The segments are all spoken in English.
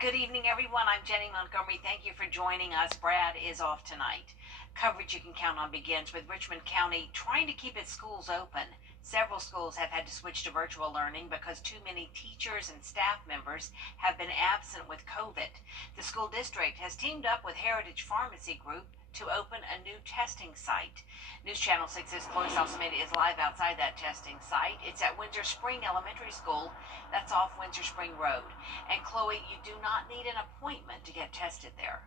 Good evening, everyone. I'm Jenny Montgomery. Thank you for joining us. Brad is off tonight. Coverage you can count on begins with Richmond County trying to keep its schools open. Several schools have had to switch to virtual learning because too many teachers and staff members have been absent with COVID. The school district has teamed up with Heritage Pharmacy Group to open a new testing site. News Channel 6's Chloe Salsameda is live outside that testing site. It's at Windsor Spring Elementary School. That's off Windsor Spring Road. And Chloe, you do not need an appointment to get tested there.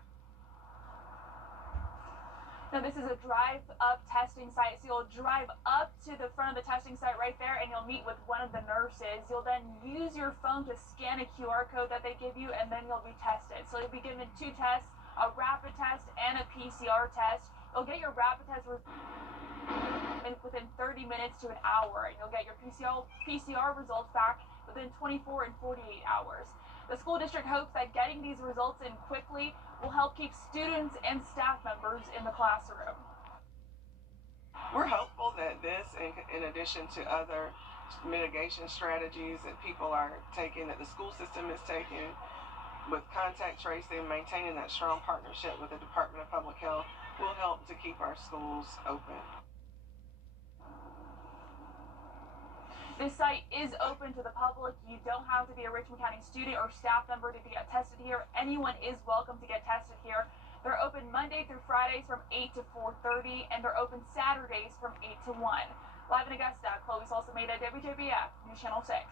Now this is a drive-up testing site, so you'll drive up to the front of the testing site right there and you'll meet with one of the nurses. You'll then use your phone to scan a QR code that they give you and then you'll be tested. So you'll be given 2 tests, a rapid test and a PCR test. You'll get your rapid test within 30 minutes to an hour, and you'll get your PCR results back within 24 and 48 hours. The school district hopes that getting these results in quickly will help keep students and staff members in the classroom. We're hopeful that this, in addition to other mitigation strategies that people are taking, that the school system is taking, with contact tracing, maintaining that strong partnership with the Department of Public Health, will help to keep our schools open. This site is open to the public. You don't have to be a Richmond County student or staff member to get tested here. Anyone is welcome to get tested here. They're open Monday through Fridays from 8 to 4:30, and they're open Saturdays from 8 to 1. Live in Augusta, Chloe Salsameda, Wjbf, News Channel 6.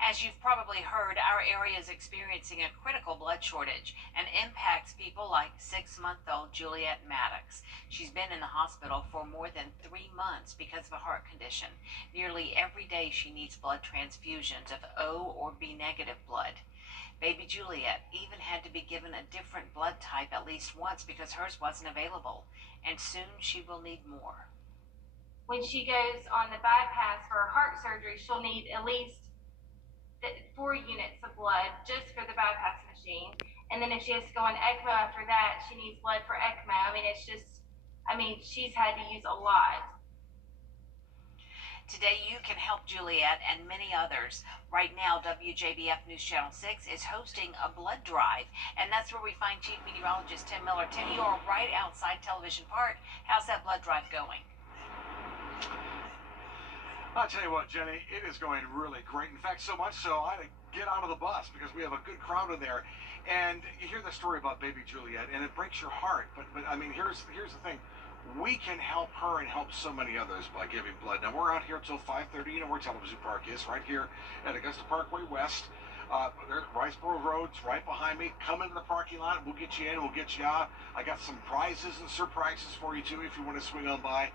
As you've probably heard, our area is experiencing a critical blood shortage and impacts people like 6-month-old Juliet Maddox. She's been in the hospital for more than 3 months because of a heart condition. Nearly every day she needs blood transfusions of O or B negative blood. Baby Juliet even had to be given a different blood type at least once because hers wasn't available, and soon she will need more. When she goes on the bypass for her heart surgery, she'll need at least 4 units of blood just for the bypass machine. And then if she has to go on ECMO after that, she needs blood for ECMO. She's had to use a lot. Today you can help Juliet and many others. Right now, WJBF News Channel 6 is hosting a blood drive, and that's where we find Chief Meteorologist Tim Miller. Tim, you are right outside Television Park. How's that blood drive going? I'll tell you what, Jenny, it is going really great. In fact, so much so I had to get out of the bus because we have a good crowd in there. And you hear the story about baby Juliet, and it breaks your heart. But here's the thing. We can help her and help so many others by giving blood. Now, we're out here till 5:30. You know where Television Park is, right here at Augusta Parkway West. There's Riceboro Road's right behind me. Come into the parking lot. We'll get you in. We'll get you out. I got some prizes and surprises for you, too, if you want to swing on by.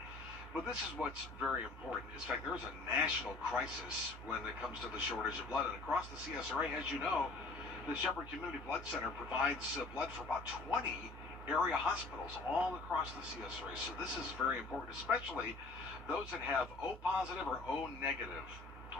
But this is what's very important. In fact, there's a national crisis when it comes to the shortage of blood. And across the CSRA, as you know, the Shepherd Community Blood Center provides blood for about 20 area hospitals all across the CSRA. So this is very important, especially those that have O positive or O negative.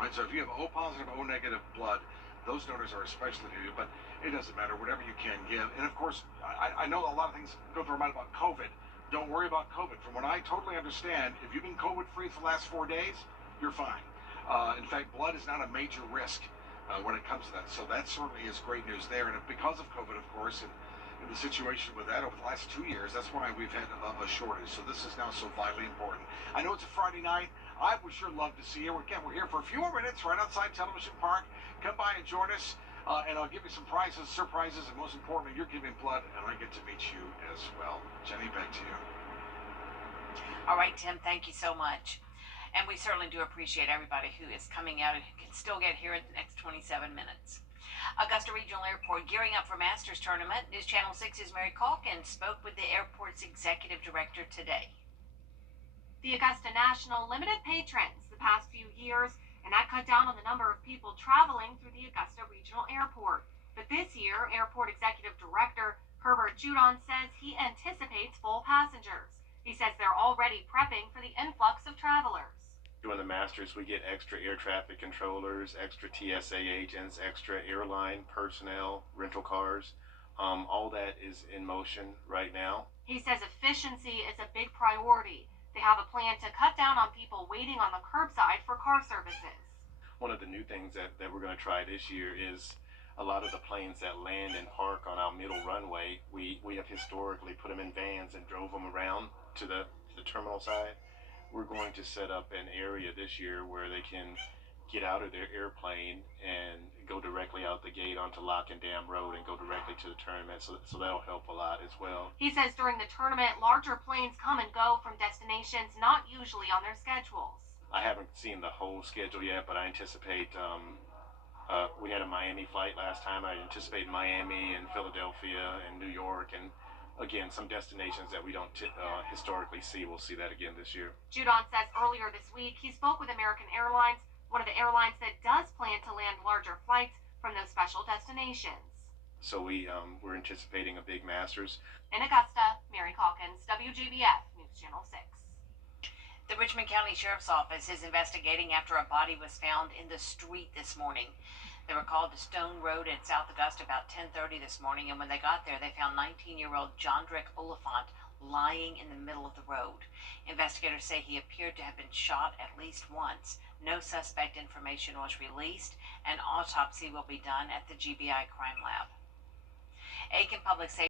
Right? So if you have O positive, O negative blood, those donors are especially needed. But it doesn't matter, whatever you can give. And of course, I know a lot of things go through my mind about COVID. Don't worry about COVID. From what I totally understand, if you've been COVID-free for the last 4 days, you're fine. In fact, blood is not a major risk when it comes to that. So that certainly is great news there. And because of COVID, of course, and the situation with that over the last 2 years, that's why we've had a shortage. So this is now so vitally important. I know it's a Friday night. I would sure love to see you. We're here for a few more minutes right outside Television Park. Come by and join us. And I'll give you some prizes, surprises, and most importantly, you're giving blood, and I get to meet you as well. Jenny, back to you. All right, Tim, thank you so much. And we certainly do appreciate everybody who is coming out and who can still get here in the next 27 minutes. Augusta Regional Airport gearing up for Masters Tournament. News Channel 6's Mary Calkin spoke with the airport's executive director today. The Augusta National limited patrons the past few years, and that cut down on the number of people traveling through the Augusta Regional Airport. But this year, Airport Executive Director Herbert Judon says he anticipates full passengers. He says they're already prepping for the influx of travelers. During the Masters, we get extra air traffic controllers, extra TSA agents, extra airline personnel, rental cars. All that is in motion right now. He says efficiency is a big priority. They have a plan to cut down on people waiting on the curbside for car services. One of the new things that we're going to try this year is a lot of the planes that land and park on our middle runway, we have historically put them in vans and drove them around to the terminal side. We're going to set up an area this year where they can get out of their airplane and go directly out the gate onto Lock and Dam Road and go directly to the tournament. So that'll help a lot as well. He says during the tournament, larger planes come and go from destinations not usually on their schedules. I haven't seen the whole schedule yet, but I anticipate we had a Miami flight last time. I anticipate Miami and Philadelphia and New York and again some destinations that we don't historically see. We'll see that again this year. Judon says earlier this week he spoke with American Airlines, one of the airlines that does plan to land larger flights from those special destinations. So we're anticipating a big Masters. In Augusta, Mary Calkins, WJBF News Channel 6. The Richmond County Sheriff's Office is investigating after a body was found in the street this morning. They were called to Stone Road in South Augusta about 10:30 this morning, and when they got there, they found 19-year-old Jondrick Oliphant lying in the middle of the road. Investigators say he appeared to have been shot at least once. No suspect information was released. An autopsy will be done at the GBI Crime Lab. Aiken Public Safety